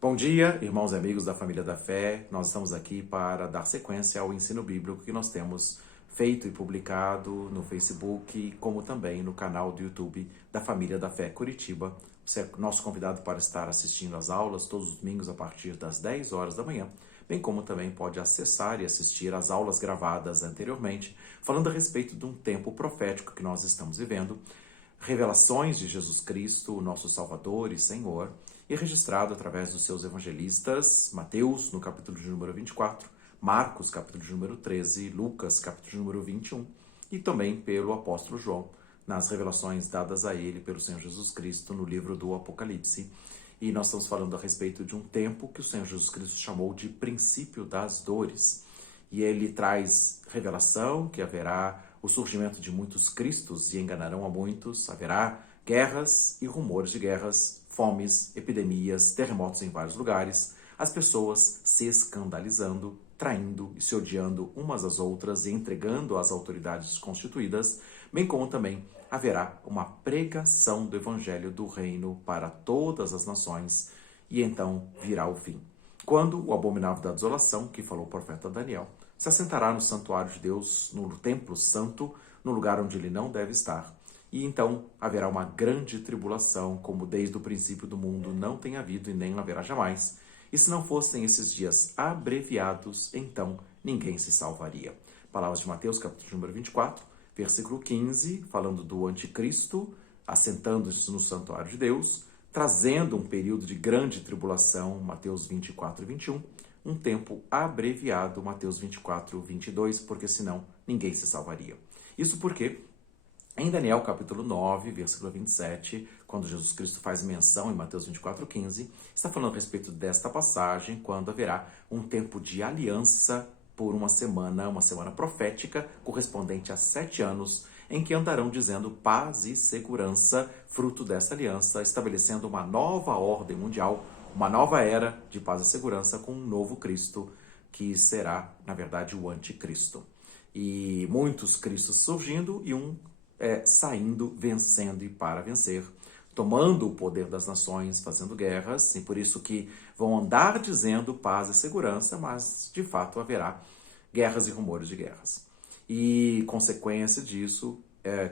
Bom dia, irmãos e amigos da família da fé. Nós estamos aqui para dar sequência ao ensino bíblico que nós temos feito e publicado no Facebook, como também no canal do YouTube da Família da Fé Curitiba. Você é nosso convidado para estar assistindo às aulas todos os domingos a partir das 10 horas da manhã, bem como também pode acessar e assistir às aulas gravadas anteriormente, falando a respeito de um tempo profético que nós estamos vivendo, revelações de Jesus Cristo, nosso Salvador e Senhor, e registrado através dos seus evangelistas, Mateus, no capítulo de número 24, Marcos, capítulo de número 13, Lucas, capítulo de número 21, e também pelo apóstolo João, nas revelações dadas a ele pelo Senhor Jesus Cristo no livro do Apocalipse. E nós estamos falando a respeito de um tempo que o Senhor Jesus Cristo chamou de princípio das dores. E ele traz revelação que haverá o surgimento de muitos cristos e enganarão a muitos, haverá guerras e rumores de guerras, fomes, epidemias, terremotos em vários lugares, as pessoas se escandalizando, traindo e se odiando umas às outras e entregando às autoridades constituídas, bem como também haverá uma pregação do evangelho do reino para todas as nações, e então virá o fim. Quando o abominável da desolação, que falou o profeta Daniel, se assentará no santuário de Deus, no templo santo, no lugar onde ele não deve estar, e então haverá uma grande tribulação, como desde o princípio do mundo não tem havido e nem haverá jamais. E se não fossem esses dias abreviados, então ninguém se salvaria. Palavras de Mateus, capítulo número 24, versículo 15, falando do anticristo, assentando-se no santuário de Deus, trazendo um período de grande tribulação, Mateus 24 e 21, um tempo abreviado, Mateus 24, 22, porque senão ninguém se salvaria. Isso porque em Daniel capítulo 9, versículo 27, quando Jesus Cristo faz menção em Mateus 24, 15, está falando a respeito desta passagem, quando haverá um tempo de aliança por uma semana profética, correspondente a 7 anos, em que andarão dizendo paz e segurança, fruto dessa aliança, estabelecendo uma nova ordem mundial, uma nova era de paz e segurança com um novo Cristo, que será, na verdade, o anticristo. E muitos cristos surgindo e saindo, vencendo e para vencer, tomando o poder das nações, fazendo guerras, e por isso que vão andar dizendo paz e segurança, mas de fato haverá guerras e rumores de guerras. E consequência disso,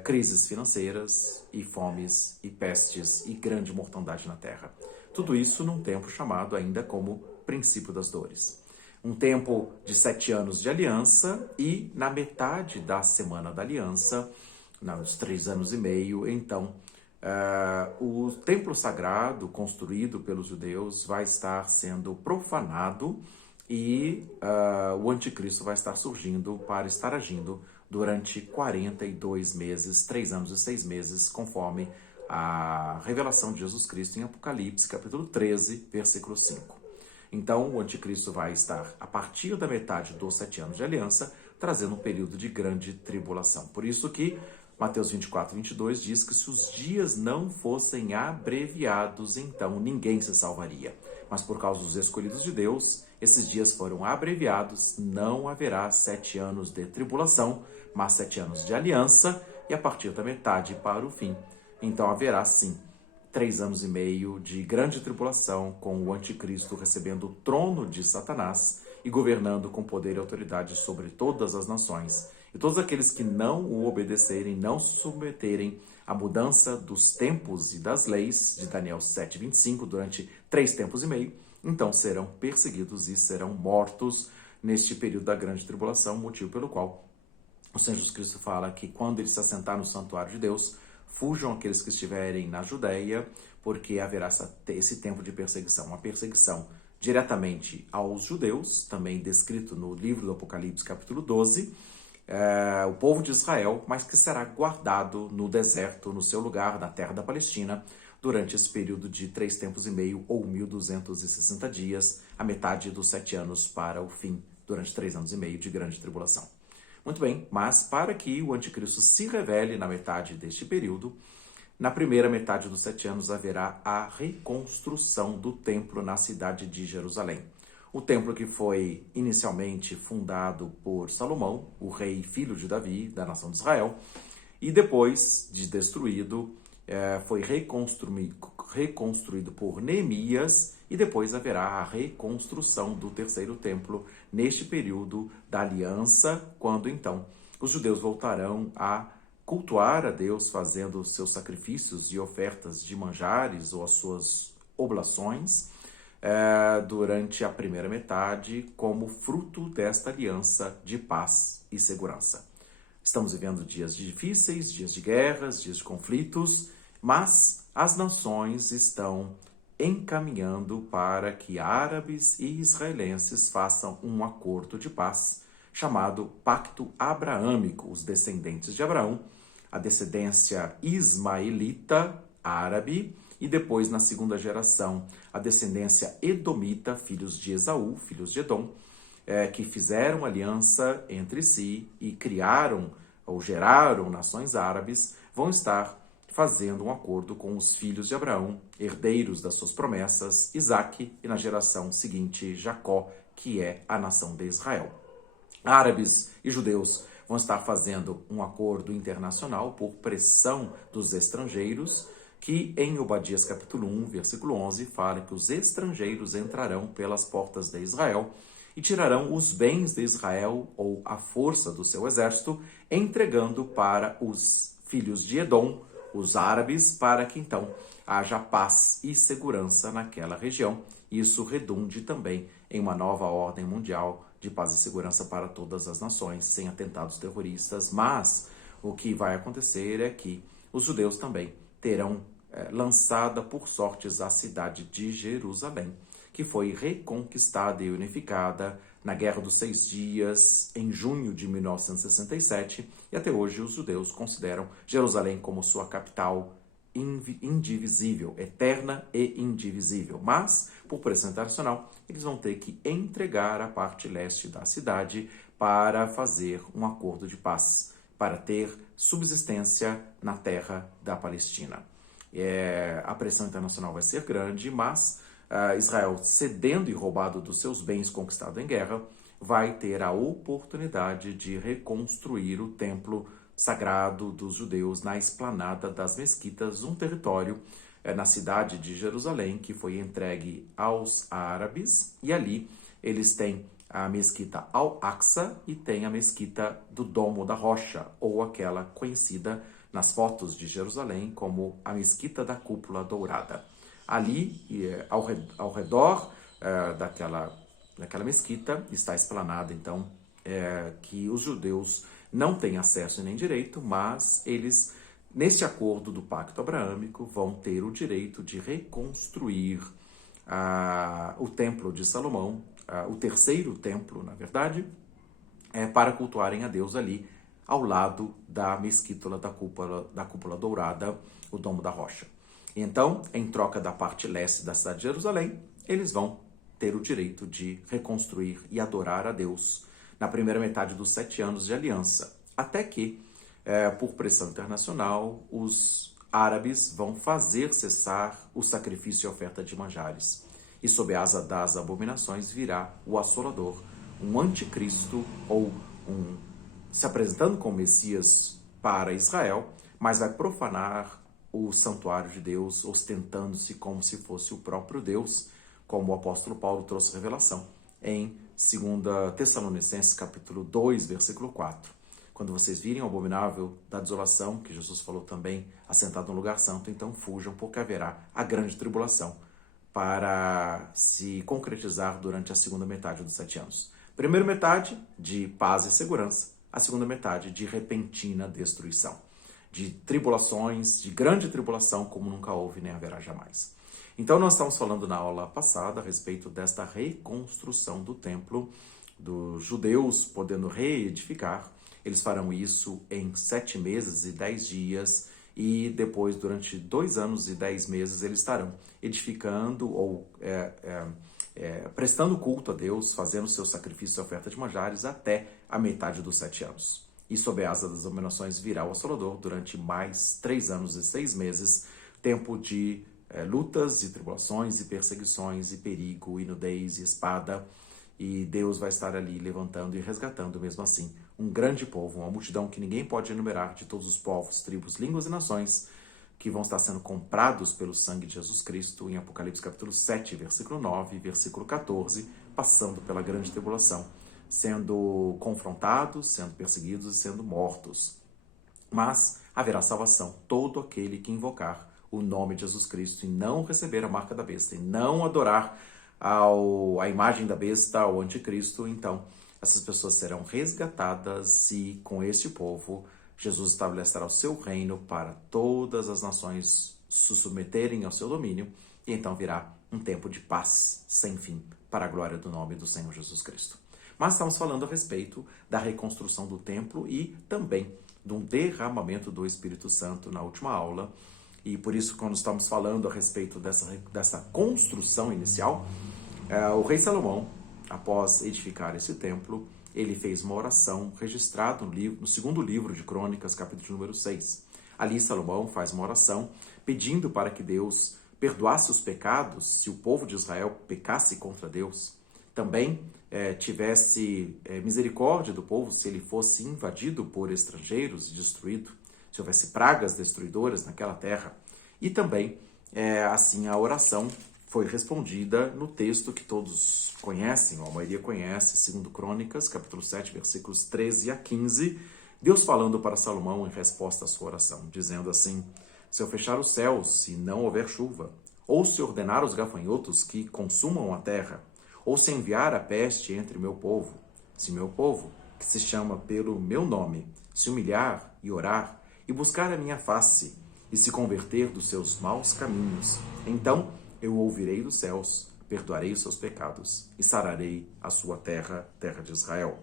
crises financeiras e fomes e pestes e grande mortandade na terra. Tudo isso num tempo chamado ainda como princípio das dores. Um tempo de 7 anos de aliança e na metade da semana da aliança, nos 3 anos e meio, então, o templo sagrado construído pelos judeus vai estar sendo profanado e o anticristo vai estar surgindo para estar agindo durante 42 meses, 3 anos e 6 meses, conforme a revelação de Jesus Cristo em Apocalipse, capítulo 13, versículo 5. Então, o anticristo vai estar, a partir da metade dos 7 anos de aliança, trazendo um período de grande tribulação. Por isso que Mateus 24, 22 diz que se os dias não fossem abreviados, então ninguém se salvaria. Mas por causa dos escolhidos de Deus, esses dias foram abreviados, não haverá 7 anos de tribulação, mas 7 anos de aliança, e a partir da metade para o fim. Então haverá sim 3 anos e meio de grande tribulação, com o anticristo recebendo o trono de Satanás e governando com poder e autoridade sobre todas as nações. E todos aqueles que não o obedecerem, não se submeterem à mudança dos tempos e das leis de Daniel 7:25 durante 3 tempos e meio, então serão perseguidos e serão mortos neste período da grande tribulação, motivo pelo qual o Senhor Jesus Cristo fala que quando ele se assentar no santuário de Deus, fujam aqueles que estiverem na Judéia, porque haverá esse tempo de perseguição, uma perseguição diretamente aos judeus, também descrito no livro do Apocalipse, capítulo 12, o povo de Israel, mas que será guardado no deserto, no seu lugar, na terra da Palestina, durante esse período de 3 tempos e meio ou 1260 dias, a metade dos 7 anos para o fim, durante 3 anos e meio de grande tribulação. Muito bem, mas para que o anticristo se revele na metade deste período, na primeira metade dos 7 anos haverá a reconstrução do templo na cidade de Jerusalém. O templo que foi inicialmente fundado por Salomão, o rei filho de Davi, da nação de Israel, e depois de destruído foi reconstruído por Neemias, e depois haverá a reconstrução do terceiro templo neste período da aliança, quando então os judeus voltarão a cultuar a Deus fazendo seus sacrifícios e ofertas de manjares ou as suas oblações durante a primeira metade, como fruto desta aliança de paz e segurança. Estamos vivendo dias difíceis, dias de guerras, dias de conflitos, mas as nações estão encaminhando para que árabes e israelenses façam um acordo de paz chamado Pacto Abraâmico. Os descendentes de Abraão, a descendência ismaelita árabe, e depois, na segunda geração, a descendência edomita, filhos de Esaú, filhos de Edom, que fizeram aliança entre si e criaram ou geraram nações árabes, vão estar fazendo um acordo com os filhos de Abraão, herdeiros das suas promessas, Isaque, e na geração seguinte, Jacó, que é a nação de Israel. Árabes e judeus vão estar fazendo um acordo internacional por pressão dos estrangeiros, que em Obadias capítulo 1, versículo 11, fala que os estrangeiros entrarão pelas portas de Israel e tirarão os bens de Israel, ou a força do seu exército, entregando para os filhos de Edom, os árabes, para que então haja paz e segurança naquela região. Isso redunde também em uma nova ordem mundial de paz e segurança para todas as nações, sem atentados terroristas. Mas o que vai acontecer é que os judeus também terão lançada por sortes a cidade de Jerusalém, que foi reconquistada e unificada na Guerra dos 6 Dias, em junho de 1967, e até hoje os judeus consideram Jerusalém como sua capital indivisível, eterna e indivisível. Mas, por pressão internacional, eles vão ter que entregar a parte leste da cidade para fazer um acordo de paz, para ter subsistência na terra da Palestina. A pressão internacional vai ser grande, mas Israel, cedendo e roubado dos seus bens conquistados em guerra, vai ter a oportunidade de reconstruir o templo sagrado dos judeus na esplanada das mesquitas, um território na cidade de Jerusalém que foi entregue aos árabes, e ali eles têm a mesquita Al-Aqsa e tem a mesquita do Domo da Rocha, ou aquela conhecida nas fotos de Jerusalém como a mesquita da cúpula dourada. Ali, ao redor daquela mesquita, está a esplanada, então, que os judeus não têm acesso nem direito, mas eles, neste acordo do Pacto Abraâmico, vão ter o direito de reconstruir o Templo de Salomão, o terceiro templo, na verdade, para cultuarem a Deus ali, ao lado da mesquita da cúpula dourada, o Domo da Rocha. Então, em troca da parte leste da cidade de Jerusalém, eles vão ter o direito de reconstruir e adorar a Deus na primeira metade dos 7 anos de aliança, até que, por pressão internacional, os árabes vão fazer cessar o sacrifício e oferta de manjares. E sob a asa das abominações virá o Assolador, um anticristo, ou se apresentando como Messias para Israel, mas vai profanar o santuário de Deus, ostentando-se como se fosse o próprio Deus, como o apóstolo Paulo trouxe revelação em 2 Tessalonicenses capítulo 2, versículo 4. Quando vocês virem o abominável da desolação, que Jesus falou também, assentado no lugar santo, então fujam, porque haverá a grande tribulação para se concretizar durante a segunda metade dos 7 anos. Primeira metade de paz e segurança, a segunda metade de repentina destruição, de tribulações, de grande tribulação, como nunca houve nem haverá jamais. Então, nós estamos falando na aula passada a respeito desta reconstrução do templo, dos judeus podendo reedificar. Eles farão isso em 7 meses e 10 dias, e depois, durante 2 anos e 10 meses, eles estarão edificando ou prestando culto a Deus, fazendo seu sacrifício e oferta de manjares até a metade dos 7 anos. E sob a asa das abominações virá o Assolador durante mais 3 anos e 6 meses, tempo de lutas e tribulações e perseguições e perigo e nudez e espada, e Deus vai estar ali levantando e resgatando mesmo assim um grande povo, uma multidão que ninguém pode enumerar, de todos os povos, tribos, línguas e nações, que vão estar sendo comprados pelo sangue de Jesus Cristo, em Apocalipse capítulo 7, versículo 9, versículo 14, passando pela grande tribulação, sendo confrontados, sendo perseguidos e sendo mortos. Mas haverá salvação, todo aquele que invocar o nome de Jesus Cristo e não receber a marca da besta, e não adorar a imagem da besta, ao anticristo, então essas pessoas serão resgatadas e com este povo Jesus estabelecerá o seu reino para todas as nações se submeterem ao seu domínio, e então virá um tempo de paz sem fim para a glória do nome do Senhor Jesus Cristo. Mas estamos falando a respeito da reconstrução do templo e também de um derramamento do Espírito Santo na última aula. E por isso, quando estamos falando a respeito dessa construção inicial, o rei Salomão, após edificar esse templo, ele fez uma oração registrada no segundo livro de Crônicas, capítulo número 6. Ali Salomão faz uma oração pedindo para que Deus perdoasse os pecados se o povo de Israel pecasse contra Deus. Também tivesse misericórdia do povo se ele fosse invadido por estrangeiros e destruído, se houvesse pragas destruidoras naquela terra. E também, assim, a oração foi respondida no texto que todos conhecem, ou a maioria conhece, 2 Crônicas, capítulo 7, versículos 13 a 15, Deus falando para Salomão em resposta à sua oração, dizendo assim: se eu fechar os céus e não houver chuva, ou se ordenar os gafanhotos que consumam a terra, ou se enviar a peste entre meu povo, se meu povo, que se chama pelo meu nome, se humilhar e orar, e buscar a minha face, e se converter dos seus maus caminhos, então eu ouvirei dos céus, perdoarei os seus pecados, e sararei a sua terra, terra de Israel.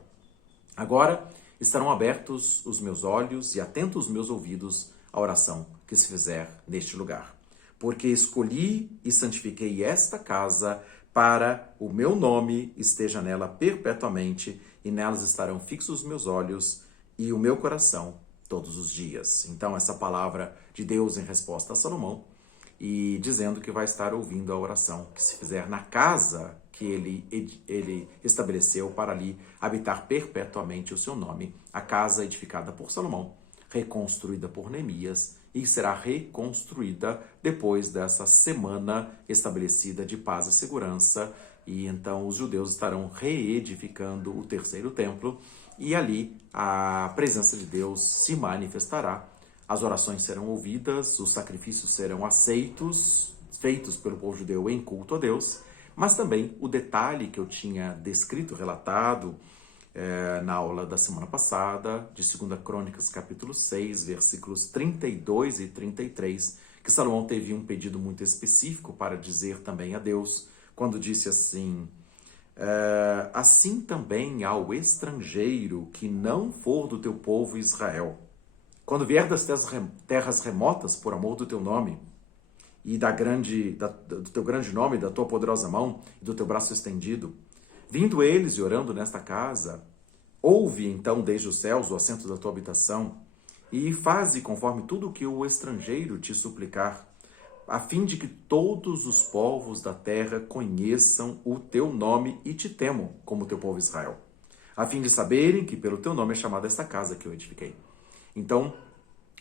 Agora estarão abertos os meus olhos e atentos os meus ouvidos à oração que se fizer neste lugar. Porque escolhi e santifiquei esta casa para o meu nome esteja nela perpetuamente, e nelas estarão fixos os meus olhos e o meu coração todos os dias. Então, essa palavra de Deus em resposta a Salomão, e dizendo que vai estar ouvindo a oração que se fizer na casa que ele estabeleceu para ali habitar perpetuamente o seu nome, a casa edificada por Salomão, reconstruída por Neemias, e será reconstruída depois dessa semana estabelecida de paz e segurança, e então os judeus estarão reedificando o terceiro templo, e ali a presença de Deus se manifestará, as orações serão ouvidas, os sacrifícios serão aceitos, feitos pelo povo judeu em culto a Deus, mas também o detalhe que eu tinha descrito, relatado, na aula da semana passada, de 2 Crônicas, capítulo 6, versículos 32 e 33, que Salomão teve um pedido muito específico para dizer também a Deus, quando disse assim: assim também ao estrangeiro que não for do teu povo Israel, quando vier das terras remotas por amor do teu nome, e do teu grande nome, da tua poderosa mão e do teu braço estendido, vindo eles e orando nesta casa, ouve então desde os céus o assento da tua habitação, e faze conforme tudo o que o estrangeiro te suplicar, a fim de que todos os povos da terra conheçam o teu nome e te temam, como o teu povo Israel, a fim de saberem que pelo teu nome é chamada esta casa que eu edifiquei. Então,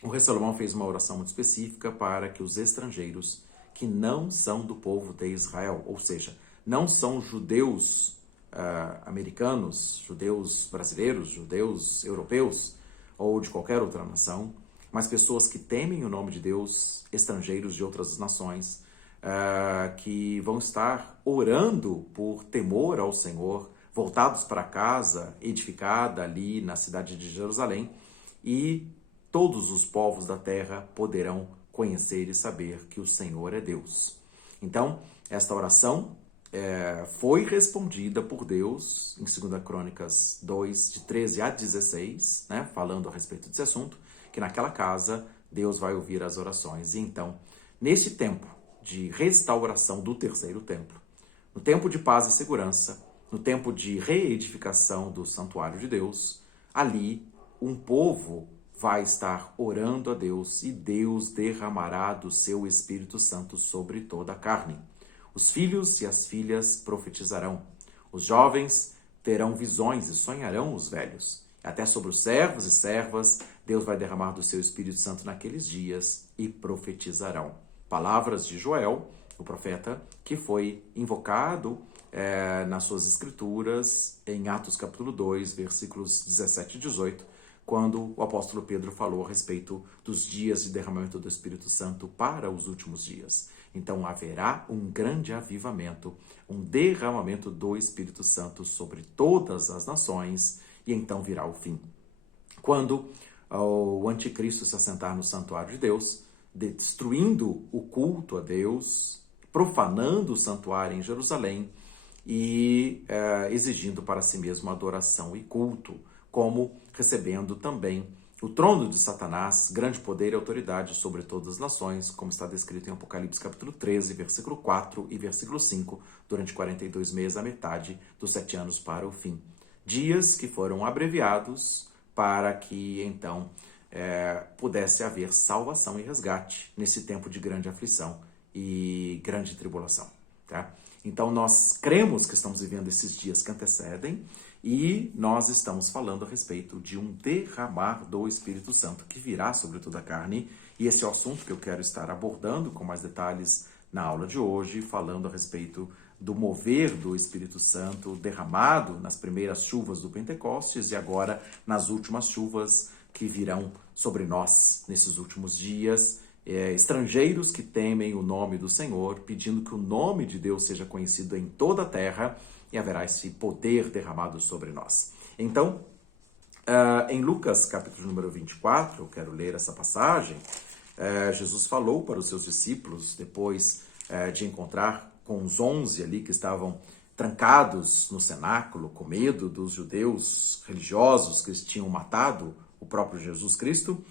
o rei Salomão fez uma oração muito específica para que os estrangeiros que não são do povo de Israel, ou seja, não são judeus americanos, judeus brasileiros, judeus europeus ou de qualquer outra nação, mas pessoas que temem o nome de Deus, estrangeiros de outras nações, que vão estar orando por temor ao Senhor, voltados para a casa edificada ali na cidade de Jerusalém, e todos os povos da terra poderão conhecer e saber que o Senhor é Deus. Então, esta oração foi respondida por Deus em 2 Crônicas 2, de 13 a 16, né, falando a respeito desse assunto, que naquela casa Deus vai ouvir as orações. E então, neste tempo de restauração do terceiro templo, no tempo de paz e segurança, no tempo de reedificação do santuário de Deus, ali um povo vai estar orando a Deus, e Deus derramará do seu Espírito Santo sobre toda a carne. Os filhos e as filhas profetizarão. Os jovens terão visões e sonharão os velhos. Até sobre os servos e servas Deus vai derramar do seu Espírito Santo naqueles dias e profetizarão. Palavras de Joel, o profeta, que foi invocado nas suas escrituras, em Atos capítulo 2, versículos 17 e 18, quando o apóstolo Pedro falou a respeito dos dias de derramamento do Espírito Santo para os últimos dias. Então haverá um grande avivamento, um derramamento do Espírito Santo sobre todas as nações, e então virá o fim. Quando o anticristo se assentar no santuário de Deus, destruindo o culto a Deus, profanando o santuário em Jerusalém e exigindo para si mesmo adoração e culto, como recebendo também o trono de Satanás, grande poder e autoridade sobre todas as nações, como está descrito em Apocalipse capítulo 13, versículo 4 e versículo 5, durante 42 meses, a metade dos 7 anos para o fim. Dias que foram abreviados para que, então, pudesse haver salvação e resgate nesse tempo de grande aflição e grande tribulação. Tá? Então, nós cremos que estamos vivendo esses dias que antecedem e nós estamos falando a respeito de um derramar do Espírito Santo que virá sobre toda a carne. E esse é o assunto que eu quero estar abordando com mais detalhes na aula de hoje, falando a respeito do mover do Espírito Santo derramado nas primeiras chuvas do Pentecostes e agora nas últimas chuvas que virão sobre nós nesses últimos dias. Estrangeiros que temem o nome do Senhor, pedindo que o nome de Deus seja conhecido em toda a terra, e haverá esse poder derramado sobre nós. Então, em Lucas, capítulo número 24, eu quero ler essa passagem. Jesus falou para os seus discípulos, depois de encontrar com os 11 ali que estavam trancados no cenáculo, com medo dos judeus religiosos que tinham matado o próprio Jesus Cristo.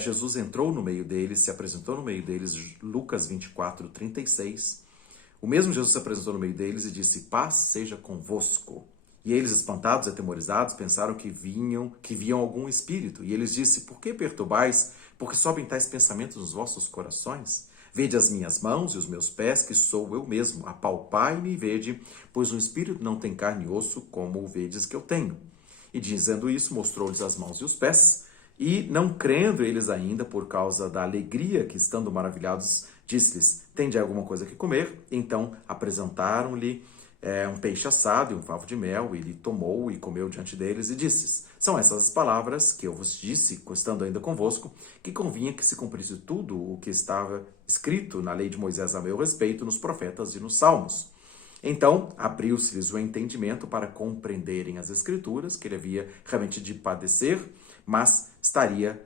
Jesus entrou no meio deles, se apresentou no meio deles, Lucas 24, 36. O mesmo Jesus se apresentou no meio deles e disse: paz seja convosco. E eles, espantados e atemorizados, pensaram que viam algum espírito. E eles disse: por que perturbais? Porque sobem tais pensamentos nos vossos corações? Vede as minhas mãos e os meus pés, que sou eu mesmo. Apalpai-me e vede, pois um espírito não tem carne e osso, como o vedes que eu tenho. E dizendo isso, mostrou-lhes as mãos e os pés. E, não crendo eles ainda, por causa da alegria que, estando maravilhados, disse-lhes: tende alguma coisa que comer? Então apresentaram-lhe um peixe assado e um favo de mel. Ele tomou e comeu diante deles e disse: são essas as palavras que eu vos disse, estando ainda convosco, que convinha que se cumprisse tudo o que estava escrito na lei de Moisés a meu respeito, nos profetas e nos salmos. Então abriu-se-lhes o entendimento para compreenderem as Escrituras, que ele havia realmente de padecer, mas estaria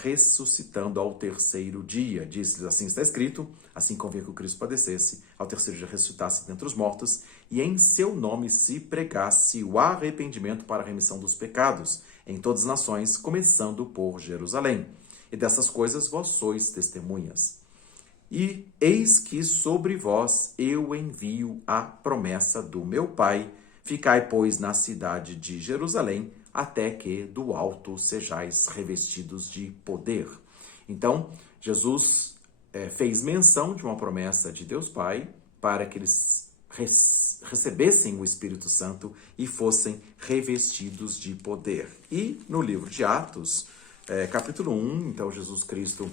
ressuscitando ao terceiro dia. Disse-lhes: assim está escrito, assim convinha que o Cristo padecesse, ao terceiro dia ressuscitasse dentre os mortos, e em seu nome se pregasse o arrependimento para a remissão dos pecados em todas as nações, começando por Jerusalém. E dessas coisas vós sois testemunhas. E eis que sobre vós eu envio a promessa do meu Pai. Ficai, pois, na cidade de Jerusalém, até que do alto sejais revestidos de poder. Então, Jesus fez menção de uma promessa de Deus Pai para que eles recebessem o Espírito Santo e fossem revestidos de poder. E no livro de Atos, capítulo 1, então Jesus Cristo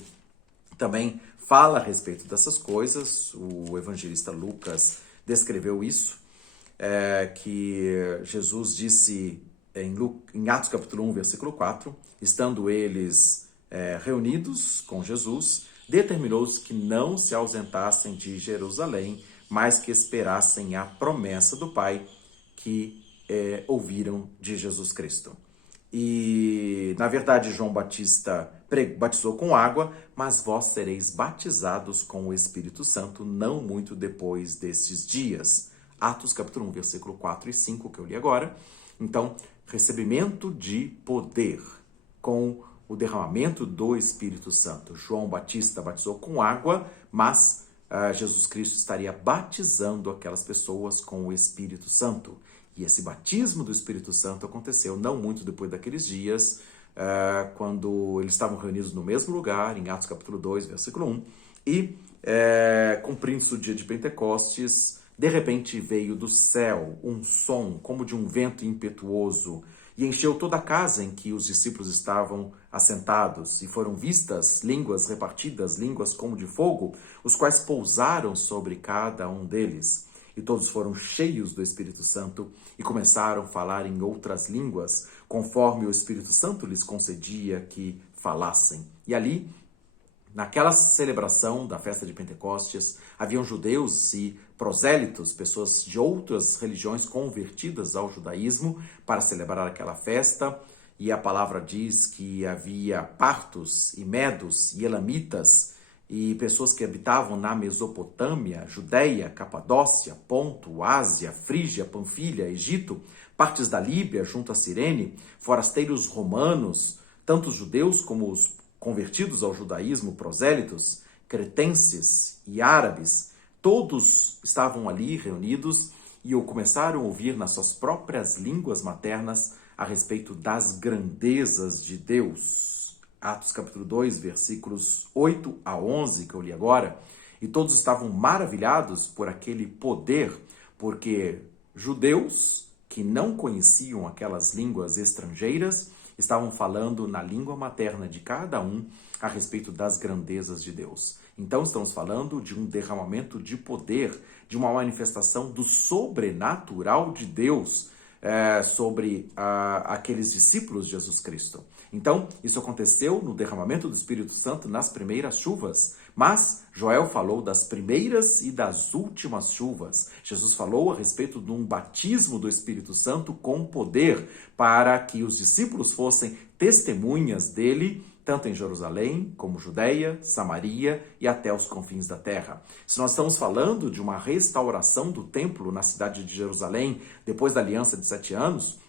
também fala a respeito dessas coisas. O evangelista Lucas descreveu isso, que Jesus disse em Atos capítulo 1, versículo 4, estando eles reunidos com Jesus, determinou-se que não se ausentassem de Jerusalém, mas que esperassem a promessa do Pai que ouviram de Jesus Cristo. E, na verdade, João Batista batizou com água, mas vós sereis batizados com o Espírito Santo não muito depois destes dias. Atos capítulo 1, versículo 4 e 5, que eu li agora. Então, recebimento de poder com o derramamento do Espírito Santo. João Batista batizou com água, mas Jesus Cristo estaria batizando aquelas pessoas com o Espírito Santo. E esse batismo do Espírito Santo aconteceu não muito depois daqueles dias, quando eles estavam reunidos no mesmo lugar, em Atos capítulo 2, versículo 1, e cumprindo-se o dia de Pentecostes, de repente veio do céu um som como de um vento impetuoso, e encheu toda a casa em que os discípulos estavam assentados, e foram vistas línguas repartidas, línguas como de fogo, os quais pousaram sobre cada um deles. E todos foram cheios do Espírito Santo e começaram a falar em outras línguas, conforme o Espírito Santo lhes concedia que falassem. E ali, naquela celebração da festa de Pentecostes, haviam judeus e prosélitos, pessoas de outras religiões convertidas ao judaísmo para celebrar aquela festa. E a palavra diz que havia partos e medos e elamitas e pessoas que habitavam na Mesopotâmia, Judéia, Capadócia, Ponto, Ásia, Frígia, Panfilha, Egito, partes da Líbia junto a Cirene, forasteiros romanos, tanto os judeus como os convertidos ao judaísmo, prosélitos, cretenses e árabes, todos estavam ali reunidos e começaram a ouvir nas suas próprias línguas maternas a respeito das grandezas de Deus. Atos capítulo 2, versículos 8 a 11, que eu li agora, e todos estavam maravilhados por aquele poder, porque judeus que não conheciam aquelas línguas estrangeiras estavam falando na língua materna de cada um a respeito das grandezas de Deus. Então estamos falando de um derramamento de poder, de uma manifestação do sobrenatural de Deus sobre aqueles discípulos de Jesus Cristo. Então, isso aconteceu no derramamento do Espírito Santo nas primeiras chuvas, mas Joel falou das primeiras e das últimas chuvas. Jesus falou a respeito de um batismo do Espírito Santo com poder para que os discípulos fossem testemunhas dele, tanto em Jerusalém, como Judeia, Samaria e até os confins da terra. Se nós estamos falando de uma restauração do templo na cidade de Jerusalém, depois da aliança de 7 anos,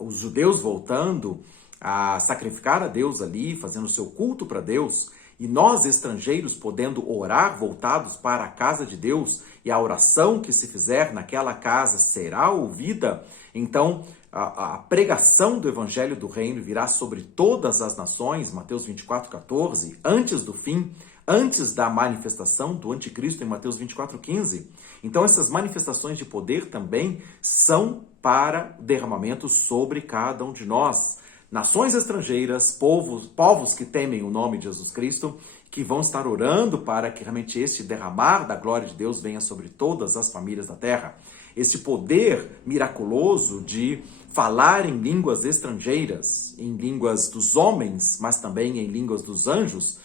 os judeus voltando a sacrificar a Deus ali, fazendo o seu culto para Deus, e nós estrangeiros podendo orar voltados para a casa de Deus, e a oração que se fizer naquela casa será ouvida, então a pregação do evangelho do reino virá sobre todas as nações, Mateus 24:14, antes do fim, antes da manifestação do anticristo em Mateus 24:15. Então essas manifestações de poder também são para derramamento sobre cada um de nós. Nações estrangeiras, povos que temem o nome de Jesus Cristo, que vão estar orando para que realmente este derramar da glória de Deus venha sobre todas as famílias da terra. Esse poder miraculoso de falar em línguas estrangeiras, em línguas dos homens, mas também em línguas dos anjos,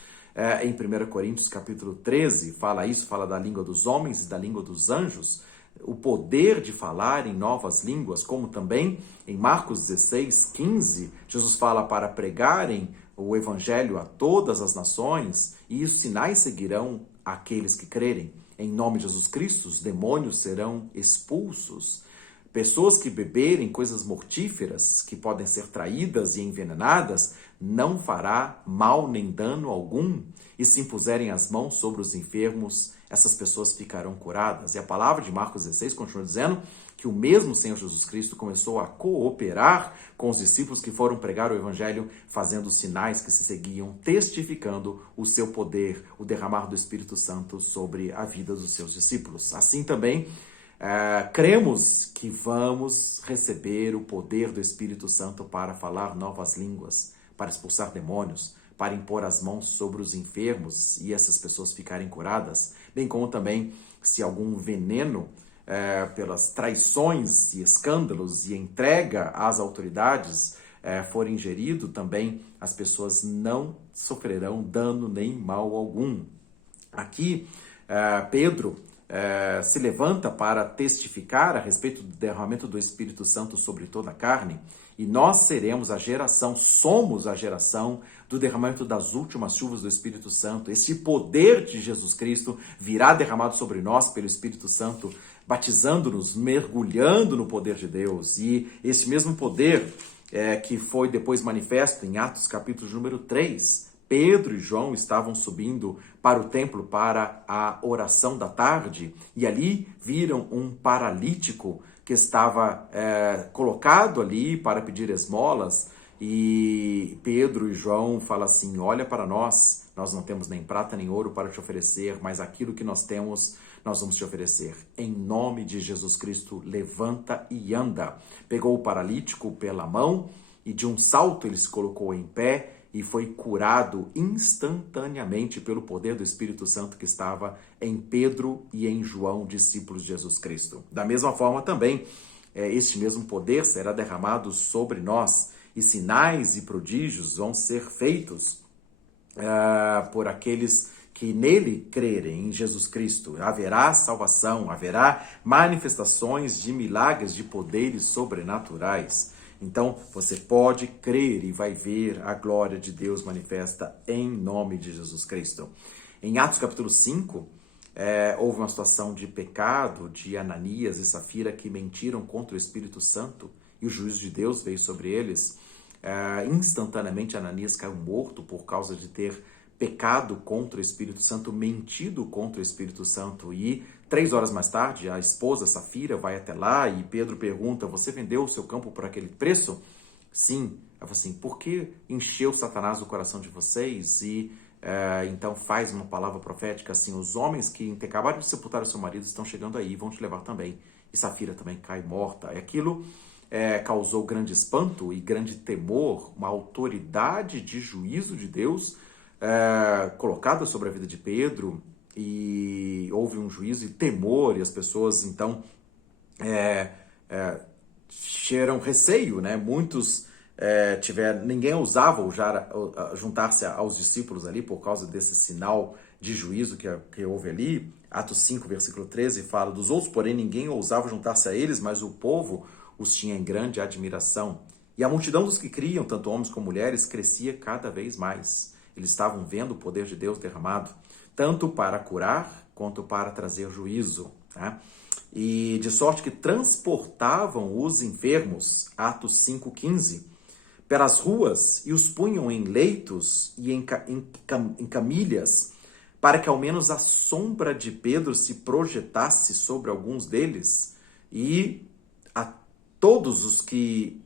em 1 Coríntios capítulo 13, fala da língua dos homens e da língua dos anjos, o poder de falar em novas línguas, como também em Marcos 16:15, Jesus fala para pregarem o evangelho a todas as nações, e os sinais seguirão aqueles que crerem. Em nome de Jesus Cristo, os demônios serão expulsos. Pessoas que beberem coisas mortíferas, que podem ser traídas e envenenadas, não fará mal nem dano algum. E se impuserem as mãos sobre os enfermos, essas pessoas ficarão curadas. E a palavra de Marcos 16 continua dizendo que o mesmo Senhor Jesus Cristo começou a cooperar com os discípulos que foram pregar o evangelho, fazendo sinais que se seguiam, testificando o seu poder, o derramar do Espírito Santo sobre a vida dos seus discípulos. Assim também, cremos que vamos receber o poder do Espírito Santo para falar novas línguas, para expulsar demônios, para impor as mãos sobre os enfermos e essas pessoas ficarem curadas, bem como também se algum veneno pelas traições e escândalos e entrega às autoridades for ingerido, também as pessoas não sofrerão dano nem mal algum. Aqui, Pedro se levanta para testificar a respeito do derramamento do Espírito Santo sobre toda a carne, e nós somos a geração do derramamento das últimas chuvas do Espírito Santo. Esse poder de Jesus Cristo virá derramado sobre nós pelo Espírito Santo, batizando-nos, mergulhando no poder de Deus. E esse mesmo poder que foi depois manifesto em Atos capítulo número 3, Pedro e João estavam subindo para o templo para a oração da tarde, e ali viram um paralítico que estava colocado ali para pedir esmolas, e Pedro e João falam assim: olha para nós não temos nem prata nem ouro para te oferecer, mas aquilo que nós temos nós vamos te oferecer. Em nome de Jesus Cristo, levanta e anda. Pegou o paralítico pela mão e de um salto ele se colocou em pé e foi curado instantaneamente pelo poder do Espírito Santo que estava em Pedro e em João, discípulos de Jesus Cristo. Da mesma forma também, este mesmo poder será derramado sobre nós e sinais e prodígios vão ser feitos por aqueles que nele crerem, em Jesus Cristo. Haverá salvação, haverá manifestações de milagres, de poderes sobrenaturais. Então, você pode crer e vai ver a glória de Deus manifesta em nome de Jesus Cristo. Em Atos capítulo 5, houve uma situação de pecado de Ananias e Safira que mentiram contra o Espírito Santo e o juízo de Deus veio sobre eles. Instantaneamente, Ananias caiu morto por causa de ter pecado contra o Espírito Santo, mentido contra o Espírito Santo. E 3 horas mais tarde, a esposa Safira vai até lá e Pedro pergunta: você vendeu o seu campo por aquele preço? Sim. Ela fala assim: por que encheu Satanás o coração de vocês? E então faz uma palavra profética assim: os homens que acabaram de sepultar o seu marido estão chegando aí, vão te levar também. E Safira também cai morta. E aquilo causou grande espanto e grande temor, uma autoridade de juízo de Deus colocada sobre a vida de Pedro, e houve um juízo e temor, e as pessoas então tiveram receio, né? Muitos ninguém ousava juntar-se aos discípulos ali por causa desse sinal de juízo que houve ali. Atos 5, versículo 13 fala: dos outros, porém, ninguém ousava juntar-se a eles, mas o povo os tinha em grande admiração. E a multidão dos que criam, tanto homens como mulheres, crescia cada vez mais. Eles estavam vendo o poder de Deus derramado, tanto para curar, quanto para trazer juízo. Tá? E de sorte que transportavam os enfermos, Atos 5,15, pelas ruas e os punham em leitos e em camilhas, para que ao menos a sombra de Pedro se projetasse sobre alguns deles. E a todos os que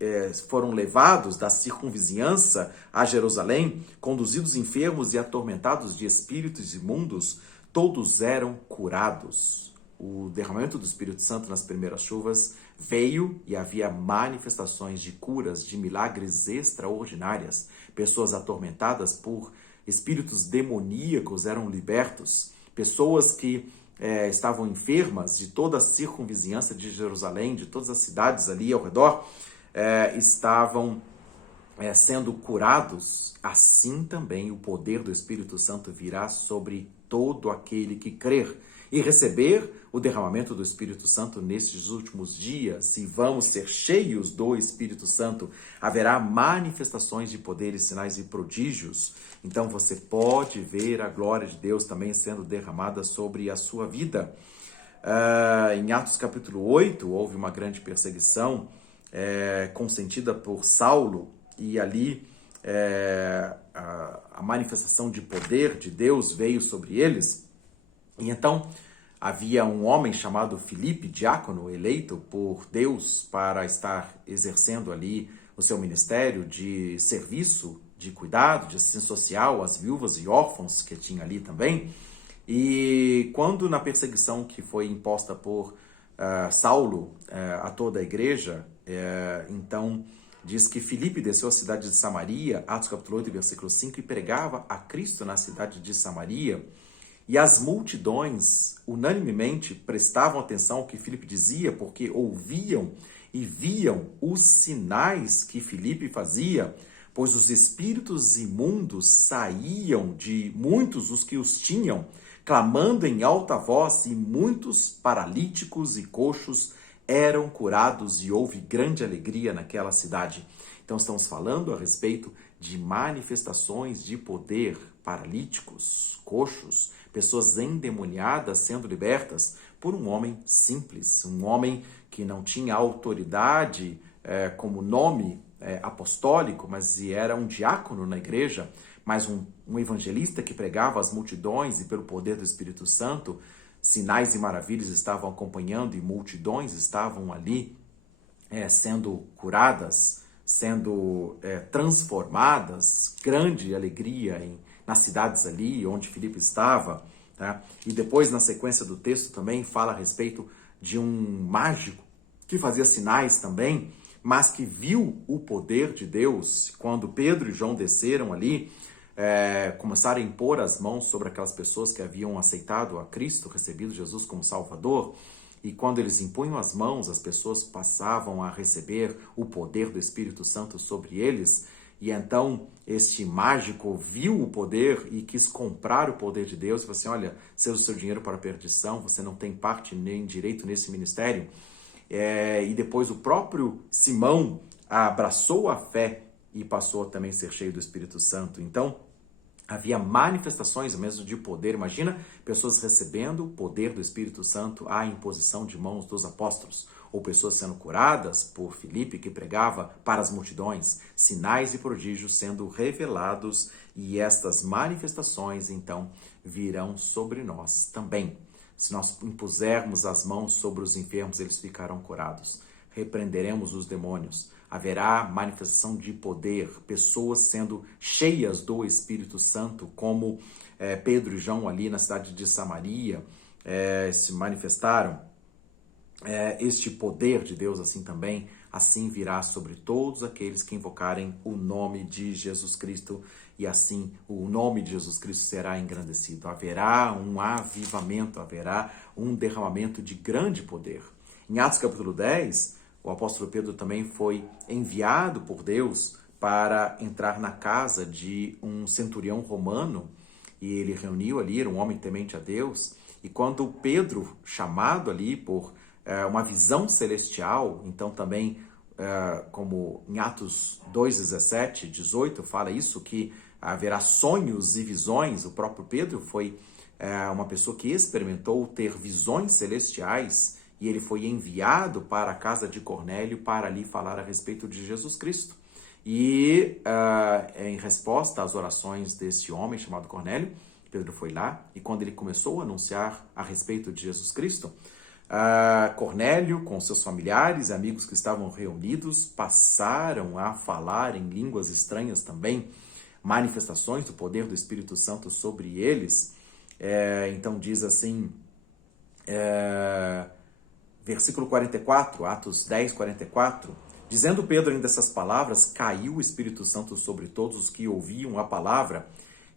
foram levados da circunvizinhança a Jerusalém, conduzidos enfermos e atormentados de espíritos imundos, todos eram curados. O derramamento do Espírito Santo nas primeiras chuvas veio e havia manifestações de curas, de milagres extraordinárias. Pessoas atormentadas por espíritos demoníacos eram libertos. Pessoas que estavam enfermas de toda a circunvizinhança de Jerusalém, de todas as cidades ali ao redor, estavam sendo curados. Assim também o poder do Espírito Santo virá sobre todo aquele que crer e receber o derramamento do Espírito Santo nestes últimos dias, e vamos ser cheios do Espírito Santo. Haverá manifestações de poderes, sinais e prodígios. Então você pode ver a glória de Deus também sendo derramada sobre a sua vida. Em Atos capítulo 8, houve uma grande perseguição consentida por Saulo, e ali a manifestação de poder de Deus veio sobre eles. E então havia um homem chamado Filipe, diácono, eleito por Deus para estar exercendo ali o seu ministério de serviço, de cuidado, de assistência social às viúvas e órfãos que tinha ali também. E quando na perseguição que foi imposta por Saulo a toda a igreja, então diz que Filipe desceu à cidade de Samaria, Atos capítulo 8, versículo 5, e pregava a Cristo na cidade de Samaria. E as multidões unanimemente prestavam atenção ao que Filipe dizia, porque ouviam e viam os sinais que Filipe fazia, pois os espíritos imundos saíam de muitos os que os tinham, clamando em alta voz, e muitos paralíticos e coxos eram curados, e houve grande alegria naquela cidade. Então estamos falando a respeito de manifestações de poder, paralíticos, coxos, pessoas endemoniadas sendo libertas por um homem simples, um homem que não tinha autoridade como nome apostólico, mas era um diácono na igreja, mas um evangelista que pregava às multidões, e pelo poder do Espírito Santo, sinais e maravilhas estavam acompanhando, e multidões estavam ali sendo curadas, sendo transformadas. Grande alegria nas cidades ali onde Filipe estava, né? E depois, na sequência do texto, também fala a respeito de um mágico que fazia sinais também, mas que viu o poder de Deus quando Pedro e João desceram ali, começaram a impor as mãos sobre aquelas pessoas que haviam aceitado a Cristo, recebido Jesus como Salvador. E quando eles impunham as mãos, as pessoas passavam a receber o poder do Espírito Santo sobre eles. E então este mágico viu o poder e quis comprar o poder de Deus. E falou assim, olha, seja o seu dinheiro para a perdição, você não tem parte nem direito nesse ministério. E depois o próprio Simão abraçou a fé e passou a também ser cheio do Espírito Santo. Então, havia manifestações mesmo de poder. Imagina pessoas recebendo o poder do Espírito Santo à imposição de mãos dos apóstolos, ou pessoas sendo curadas por Filipe, que pregava para as multidões, sinais e prodígios sendo revelados, e estas manifestações, então, virão sobre nós também. Se nós impusermos as mãos sobre os enfermos, eles ficarão curados. Repreenderemos os demônios. Haverá manifestação de poder, pessoas sendo cheias do Espírito Santo, como Pedro e João ali na cidade de Samaria se manifestaram. Este poder de Deus assim também, assim virá sobre todos aqueles que invocarem o nome de Jesus Cristo, e assim o nome de Jesus Cristo será engrandecido. Haverá um avivamento, haverá um derramamento de grande poder. Em Atos capítulo 10, o apóstolo Pedro também foi enviado por Deus para entrar na casa de um centurião romano, e ele reuniu ali, era um homem temente a Deus, e quando Pedro, chamado ali por uma visão celestial, então também, como em Atos 2, 17, 18, fala isso, que haverá sonhos e visões. O próprio Pedro foi uma pessoa que experimentou ter visões celestiais, e ele foi enviado para a casa de Cornélio para ali falar a respeito de Jesus Cristo. E em resposta às orações desse homem chamado Cornélio, Pedro foi lá, e quando ele começou a anunciar a respeito de Jesus Cristo, Cornélio, com seus familiares e amigos que estavam reunidos, passaram a falar em línguas estranhas também, manifestações do poder do Espírito Santo sobre eles. Então diz assim, versículo 44, Atos 10, 44, dizendo Pedro ainda essas palavras, caiu o Espírito Santo sobre todos os que ouviam a palavra,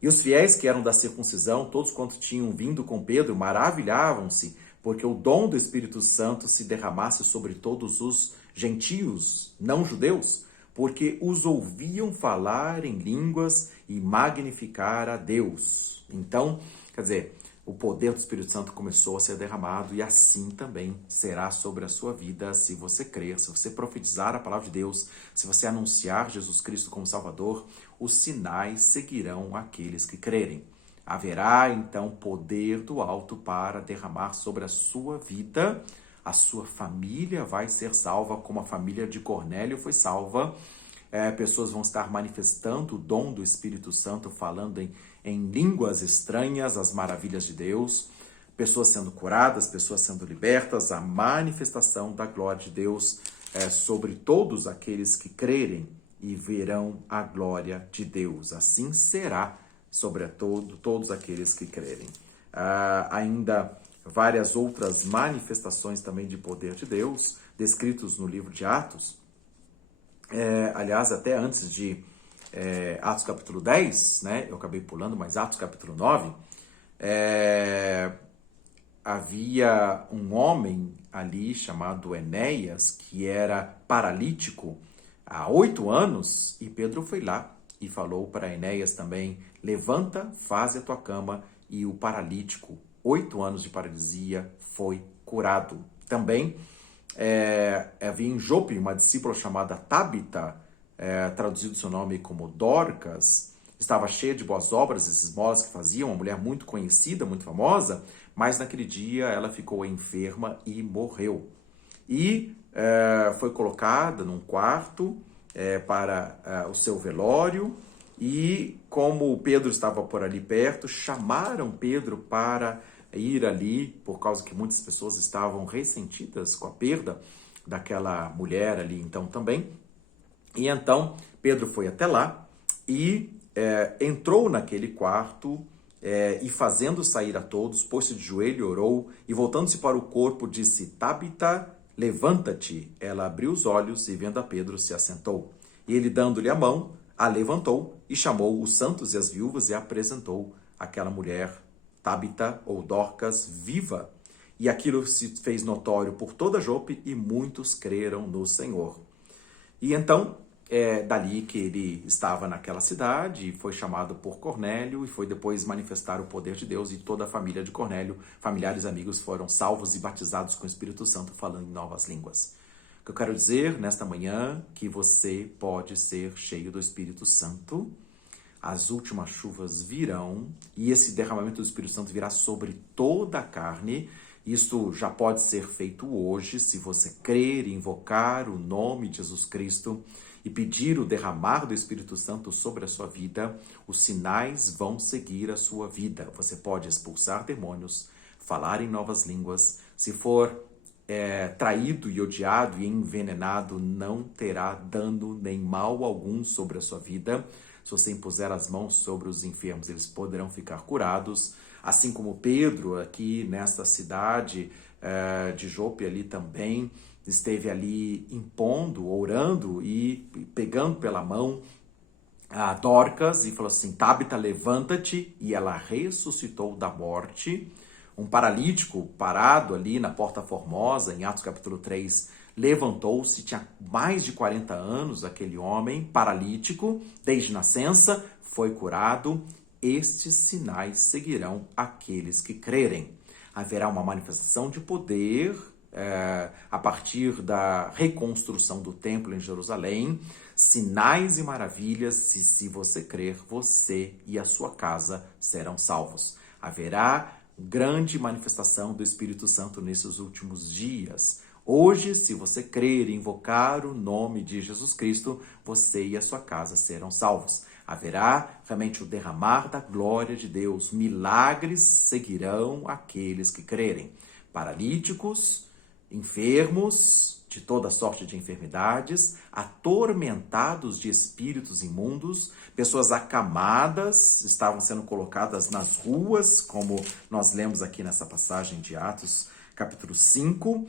e os fiéis que eram da circuncisão, todos quanto tinham vindo com Pedro, maravilhavam-se, porque o dom do Espírito Santo se derramasse sobre todos os gentios, não judeus, porque os ouviam falar em línguas e magnificar a Deus. Então, quer dizer, o poder do Espírito Santo começou a ser derramado, e assim também será sobre a sua vida, se você crer, se você profetizar a palavra de Deus, se você anunciar Jesus Cristo como Salvador, os sinais seguirão aqueles que crerem. Haverá, então, poder do alto para derramar sobre a sua vida. A sua família vai ser salva, como a família de Cornélio foi salva. Pessoas vão estar manifestando o dom do Espírito Santo, falando em línguas estranhas, as maravilhas de Deus. Pessoas sendo curadas, pessoas sendo libertas, a manifestação da glória de Deus sobre todos aqueles que crerem e verão a glória de Deus. Assim será sobre todos aqueles que crerem. Ainda várias outras manifestações também de poder de Deus, descritos no livro de Atos. Aliás, até antes de Atos capítulo 10, né, eu acabei pulando, mas Atos capítulo 9, havia um homem ali chamado Enéas, que era paralítico há 8 anos, e Pedro foi lá e falou para Enéas também, levanta, faze a tua cama, e o paralítico, 8 anos de paralisia, foi curado. Também havia em Jope uma discípula chamada Tabita, traduzido seu nome como Dorcas, estava cheia de boas obras, esmolas que fazia, uma mulher muito conhecida, muito famosa, mas naquele dia ela ficou enferma e morreu. E foi colocada num quarto para o seu velório, e como Pedro estava por ali perto, chamaram Pedro para ir ali, por causa que muitas pessoas estavam ressentidas com a perda daquela mulher ali então também. E então Pedro foi até lá e entrou naquele quarto e fazendo sair a todos, pôs-se de joelho e orou, e voltando-se para o corpo, disse: Tabita, levanta-te. Ela abriu os olhos e, vendo a Pedro, se assentou. E ele, dando-lhe a mão, a levantou e chamou os santos e as viúvas e apresentou aquela mulher, Tabita ou Dorcas, viva. E aquilo se fez notório por toda Jope e muitos creram no Senhor. E então, dali que ele estava naquela cidade, foi chamado por Cornélio e foi depois manifestar o poder de Deus, e toda a família de Cornélio, familiares e amigos, foram salvos e batizados com o Espírito Santo, falando em novas línguas. O que eu quero dizer nesta manhã, que você pode ser cheio do Espírito Santo. As últimas chuvas virão e esse derramamento do Espírito Santo virá sobre toda a carne. Isso já pode ser feito hoje, se você crer e invocar o nome de Jesus Cristo e pedir o derramar do Espírito Santo sobre a sua vida. Os sinais vão seguir a sua vida. Você pode expulsar demônios, falar em novas línguas. Se for traído e odiado e envenenado, não terá dano nem mal algum sobre a sua vida. Se você impuser as mãos sobre os enfermos, eles poderão ficar curados. Assim como Pedro, aqui nesta cidade de Jope, ali também, esteve ali impondo, orando e pegando pela mão a Dorcas e falou assim: Tabita, levanta-te. E ela ressuscitou da morte. Um paralítico parado ali na Porta Formosa, em Atos capítulo 3, levantou-se, tinha mais de 40 anos, aquele homem paralítico, desde nascença, foi curado. Estes sinais seguirão aqueles que crerem. Haverá uma manifestação de poder a partir da reconstrução do templo em Jerusalém, sinais e maravilhas, se você crer, você e a sua casa serão salvos. Haverá grande manifestação do Espírito Santo nesses últimos dias. Hoje, se você crer e invocar o nome de Jesus Cristo, você e a sua casa serão salvos. Haverá realmente o derramar da glória de Deus. Milagres seguirão aqueles que crerem. Paralíticos, enfermos de toda sorte de enfermidades, atormentados de espíritos imundos, pessoas acamadas estavam sendo colocadas nas ruas, como nós lemos aqui nessa passagem de Atos, capítulo 5,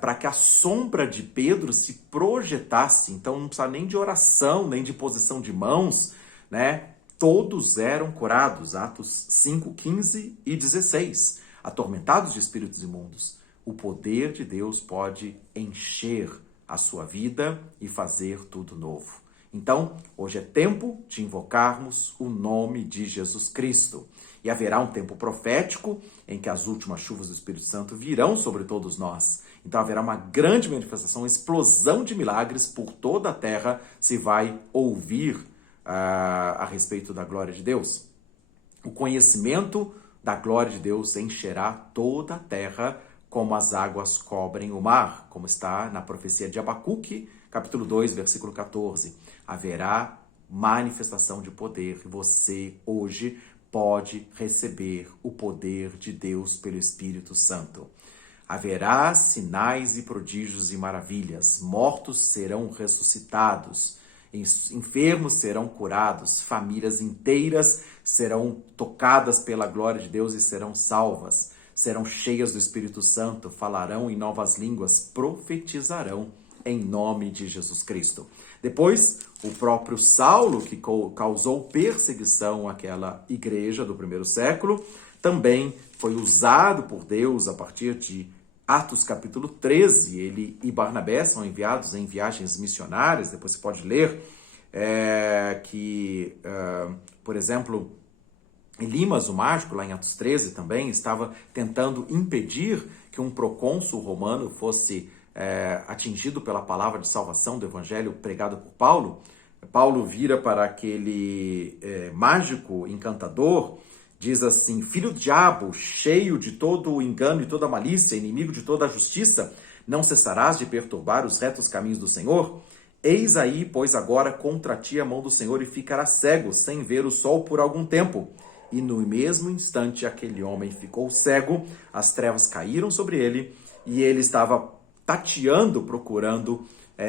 para que a sombra de Pedro se projetasse. Então não precisa nem de oração, nem de posição de mãos, né? Todos eram curados, Atos 5, 15 e 16, atormentados de espíritos imundos. O poder de Deus pode encher a sua vida e fazer tudo novo. Então, hoje é tempo de invocarmos o nome de Jesus Cristo. E haverá um tempo profético em que as últimas chuvas do Espírito Santo virão sobre todos nós. Então haverá uma grande manifestação, uma explosão de milagres por toda a terra, se vai ouvir a respeito da glória de Deus. O conhecimento da glória de Deus encherá toda a terra, como as águas cobrem o mar, como está na profecia de Abacuque, capítulo 2, versículo 14. Haverá manifestação de poder. Você hoje pode receber o poder de Deus pelo Espírito Santo. Haverá sinais e prodígios e maravilhas. Mortos serão ressuscitados. Enfermos serão curados. Famílias inteiras serão tocadas pela glória de Deus e serão salvas. Serão cheias do Espírito Santo, falarão em novas línguas, profetizarão em nome de Jesus Cristo. Depois, o próprio Saulo, que causou perseguição àquela igreja do primeiro século, também foi usado por Deus a partir de Atos capítulo 13. Ele e Barnabé são enviados em viagens missionárias. Depois você pode ler por exemplo, Elimas, o mágico, lá em Atos 13 também, estava tentando impedir que um procônsul romano fosse atingido pela palavra de salvação do evangelho pregado por Paulo. Paulo vira para aquele mágico encantador, diz assim: filho do diabo, cheio de todo o engano e toda a malícia, inimigo de toda a justiça, não cessarás de perturbar os retos caminhos do Senhor? Eis aí, pois agora contra ti a mão do Senhor e ficará cego, sem ver o sol por algum tempo. E no mesmo instante aquele homem ficou cego, as trevas caíram sobre ele e ele estava tateando, procurando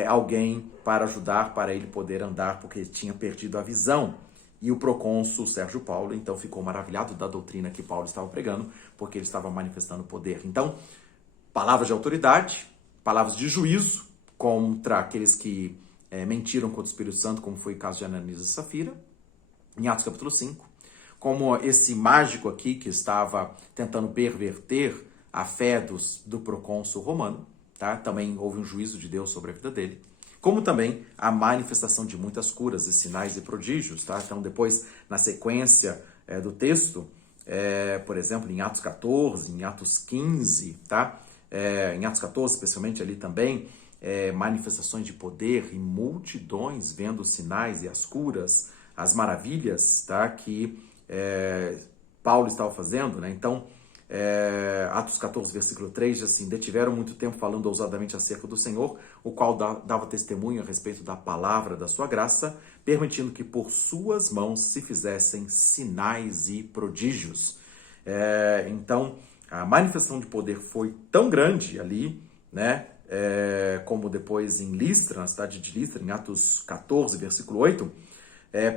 alguém para ajudar, para ele poder andar, porque ele tinha perdido a visão. E o procônsul Sérgio Paulo, então, ficou maravilhado da doutrina que Paulo estava pregando, porque ele estava manifestando poder. Então, palavras de autoridade, palavras de juízo contra aqueles que mentiram contra o Espírito Santo, como foi o caso de Ananias e Safira, em Atos capítulo 5. Como esse mágico aqui que estava tentando perverter a fé do procônsul romano, tá? Também houve um juízo de Deus sobre a vida dele. Como também a manifestação de muitas curas e sinais e prodígios, tá? Então, depois, na sequência do texto, por exemplo, em Atos 14, em Atos 15, tá? Em Atos 14, especialmente ali também, manifestações de poder e multidões vendo os sinais e as curas, as maravilhas, tá? Que Paulo estava fazendo, né? Então, Atos 14, versículo 3, diz assim: detiveram muito tempo falando ousadamente acerca do Senhor, o qual dava testemunho a respeito da palavra da sua graça, permitindo que por suas mãos se fizessem sinais e prodígios. Então, a manifestação de poder foi tão grande ali, né? Como depois em Listra, na cidade de Listra, em Atos 14, versículo 8,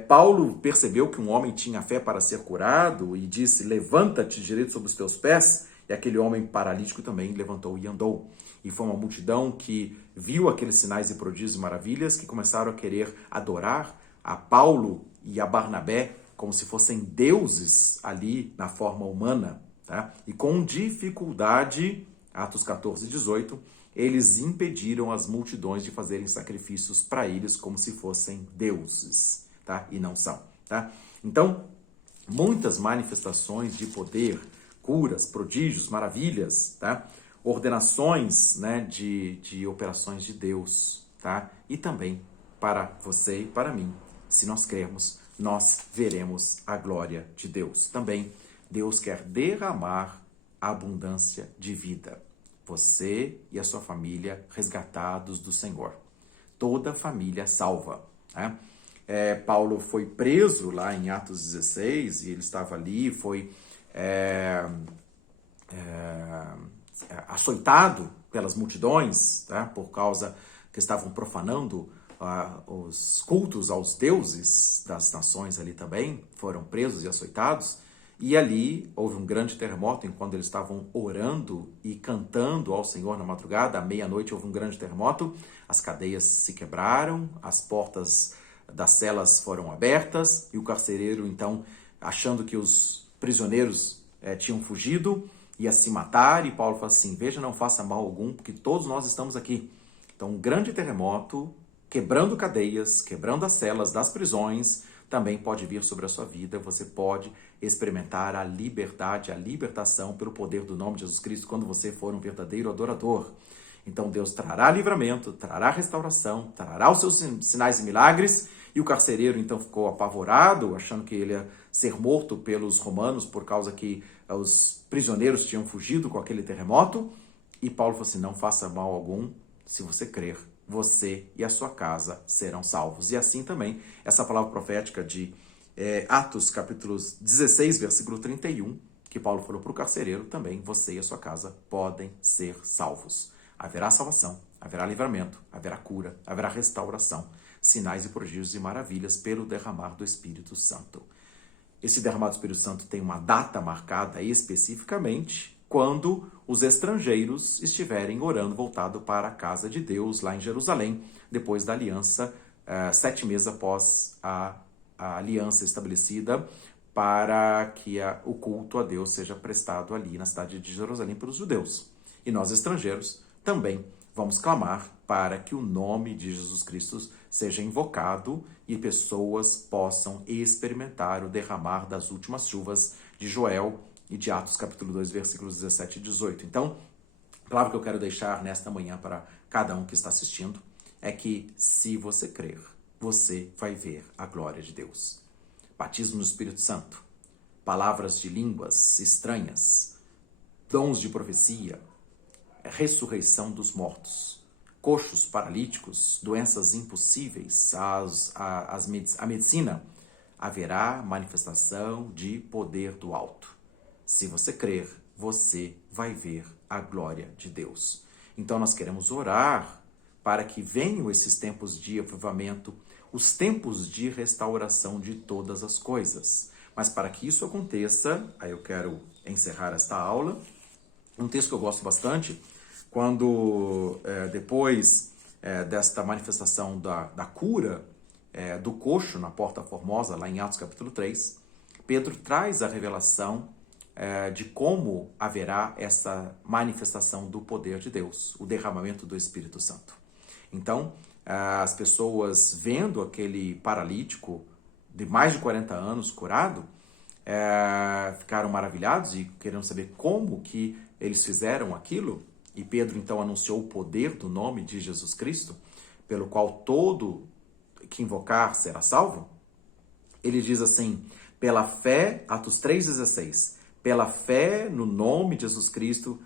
Paulo percebeu que um homem tinha fé para ser curado e disse: levanta-te direito sobre os teus pés. E aquele homem paralítico também levantou e andou. E foi uma multidão que viu aqueles sinais e prodígios e maravilhas, que começaram a querer adorar a Paulo e a Barnabé como se fossem deuses ali na forma humana. Tá? E com dificuldade, Atos 14, 18, eles impediram as multidões de fazerem sacrifícios para eles como se fossem deuses. Tá? E não são. Tá? Então, muitas manifestações de poder, curas, prodígios, maravilhas, tá? Ordenações, né, de operações de Deus. Tá? E também para você e para mim, se nós crermos, nós veremos a glória de Deus. Também Deus quer derramar a abundância de vida. Você e a sua família resgatados do Senhor. Toda família salva. Né? Paulo foi preso lá em Atos 16 e ele estava ali, foi açoitado pelas multidões, tá? Por causa que estavam profanando os cultos aos deuses das nações ali também, foram presos e açoitados. E ali houve um grande terremoto, enquanto eles estavam orando e cantando ao Senhor na madrugada. À meia-noite houve um grande terremoto, as cadeias se quebraram, as portas das celas foram abertas e o carcereiro, então, achando que os prisioneiros tinham fugido, ia se matar, e Paulo fala assim: veja, não faça mal algum, porque todos nós estamos aqui. Então, um grande terremoto, quebrando cadeias, quebrando as celas das prisões, também pode vir sobre a sua vida. Você pode experimentar a liberdade, a libertação pelo poder do nome de Jesus Cristo quando você for um verdadeiro adorador. Então Deus trará livramento, trará restauração, trará os seus sinais e milagres. E o carcereiro então ficou apavorado, achando que ele ia ser morto pelos romanos por causa que os prisioneiros tinham fugido com aquele terremoto. E Paulo falou assim: não faça mal algum, se você crer, você e a sua casa serão salvos. E assim também, essa palavra profética de Atos, capítulos 16, versículo 31, que Paulo falou para o carcereiro, também você e a sua casa podem ser salvos. Haverá salvação, haverá livramento, haverá cura, haverá restauração, sinais e prodígios e maravilhas pelo derramar do Espírito Santo. Esse derramar do Espírito Santo tem uma data marcada especificamente quando os estrangeiros estiverem orando voltado para a casa de Deus lá em Jerusalém, depois da aliança, 7 meses após a aliança estabelecida para que o culto a Deus seja prestado ali na cidade de Jerusalém pelos judeus. E nós, estrangeiros, também vamos clamar para que o nome de Jesus Cristo seja invocado e pessoas possam experimentar o derramar das últimas chuvas de Joel e de Atos capítulo 2, versículos 17 e 18. Então, a palavra que eu quero deixar nesta manhã para cada um que está assistindo é que, se você crer, você vai ver a glória de Deus. Batismo no Espírito Santo, palavras de línguas estranhas, dons de profecia, ressurreição dos mortos, coxos, paralíticos, doenças impossíveis, a medicina, haverá manifestação de poder do alto. Se você crer, você vai ver a glória de Deus. Então nós queremos orar para que venham esses tempos de avivamento, os tempos de restauração de todas as coisas. Mas para que isso aconteça, aí eu quero encerrar esta aula, um texto que eu gosto bastante, quando depois desta manifestação da cura do coxo na Porta Formosa, lá em Atos capítulo 3, Pedro traz a revelação de como haverá essa manifestação do poder de Deus, o derramamento do Espírito Santo. Então, as pessoas vendo aquele paralítico de mais de 40 anos curado, ficaram maravilhados e querendo saber como que eles fizeram aquilo. E Pedro então anunciou o poder do nome de Jesus Cristo, pelo qual todo que invocar será salvo. Ele diz assim, pela fé, Atos 3,16, pela fé no nome de Jesus Cristo,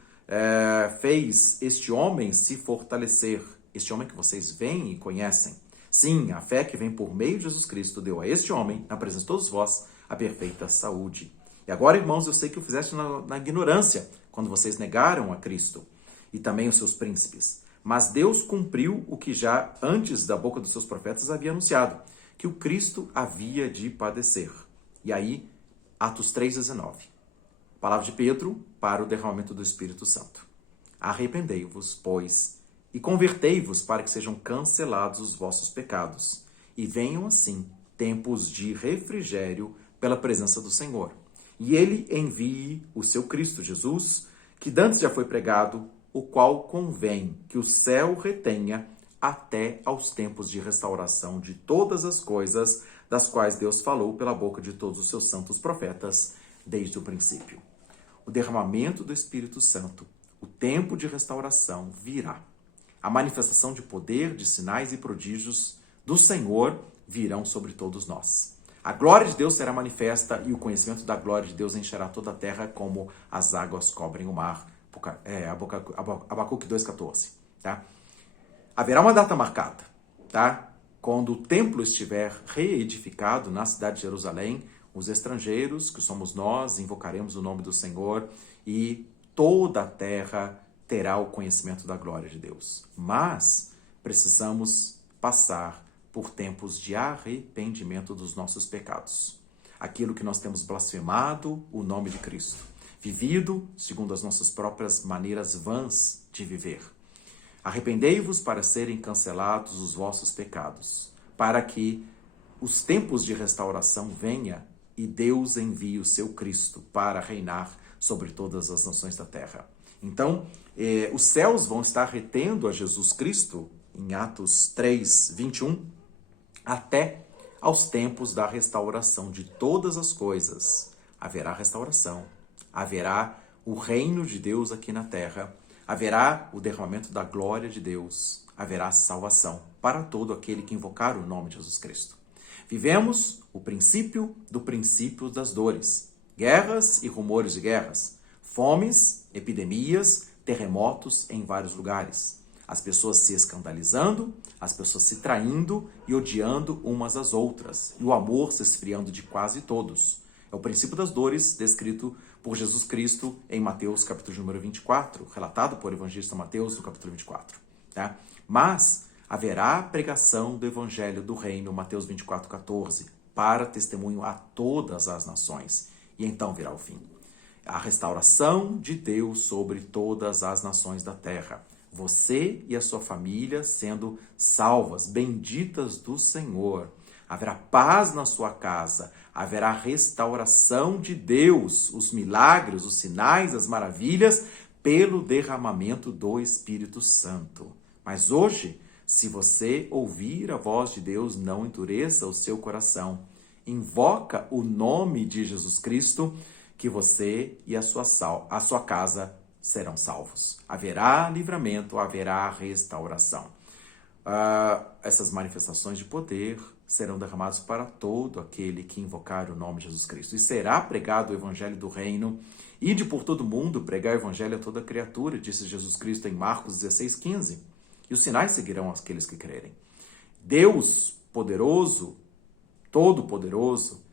fez este homem se fortalecer. Este homem que vocês veem e conhecem. Sim, a fé que vem por meio de Jesus Cristo deu a este homem, na presença de todos vós, a perfeita saúde. E agora, irmãos, eu sei que o fizeste na ignorância, quando vocês negaram a Cristo e também os seus príncipes. Mas Deus cumpriu o que já antes da boca dos seus profetas havia anunciado, que o Cristo havia de padecer. E aí, Atos 3,19. Palavra de Pedro para o derramamento do Espírito Santo. Arrependei-vos, pois, e convertei-vos para que sejam cancelados os vossos pecados, e venham assim tempos de refrigério pela presença do Senhor. E ele envie o seu Cristo Jesus, que dantes já foi pregado, o qual convém que o céu retenha até aos tempos de restauração de todas as coisas, das quais Deus falou pela boca de todos os seus santos profetas desde o princípio. O derramamento do Espírito Santo, o tempo de restauração virá. A manifestação de poder, de sinais e prodígios do Senhor virão sobre todos nós. A glória de Deus será manifesta e o conhecimento da glória de Deus encherá toda a terra como as águas cobrem o mar. Abacuque 2,14. Tá? Haverá uma data marcada, tá? Quando o templo estiver reedificado na cidade de Jerusalém, os estrangeiros, que somos nós, invocaremos o nome do Senhor e toda a terra terá o conhecimento da glória de Deus. Mas precisamos passar por tempos de arrependimento dos nossos pecados. Aquilo que nós temos blasfemado o nome de Cristo, vivido segundo as nossas próprias maneiras vãs de viver. Arrependei-vos para serem cancelados os vossos pecados, para que os tempos de restauração venha e Deus envie o seu Cristo para reinar sobre todas as nações da terra. Então, os céus vão estar retendo a Jesus Cristo, em Atos 3, 21, até aos tempos da restauração de todas as coisas. Haverá restauração, haverá o reino de Deus aqui na terra, haverá o derramamento da glória de Deus, haverá salvação para todo aquele que invocar o nome de Jesus Cristo. Vivemos o princípio do princípio das dores, guerras e rumores de guerras, fomes, epidemias, terremotos em vários lugares. As pessoas se escandalizando, as pessoas se traindo e odiando umas às outras, e o amor se esfriando de quase todos. É o princípio das dores descrito por Jesus Cristo em Mateus capítulo número 24, relatado por evangelista Mateus no capítulo 24. Tá? Mas haverá pregação do evangelho do reino, Mateus 24, 14, para testemunho a todas as nações. E então virá o fim. A restauração de Deus sobre todas as nações da terra. Você e a sua família sendo salvas, benditas do Senhor. Haverá paz na sua casa, haverá restauração de Deus, os milagres, os sinais, as maravilhas, pelo derramamento do Espírito Santo. Mas hoje, se você ouvir a voz de Deus, não endureça o seu coração. Invoca o nome de Jesus Cristo, que você e a sua casa serão salvos. Haverá livramento, haverá restauração. Essas manifestações de poder serão derramadas para todo aquele que invocar o nome de Jesus Cristo. E será pregado o evangelho do reino. Ide por todo mundo pregar o evangelho a toda criatura, disse Jesus Cristo em Marcos 16, 15. E os sinais seguirão aqueles que crerem. Deus poderoso, todo-poderoso,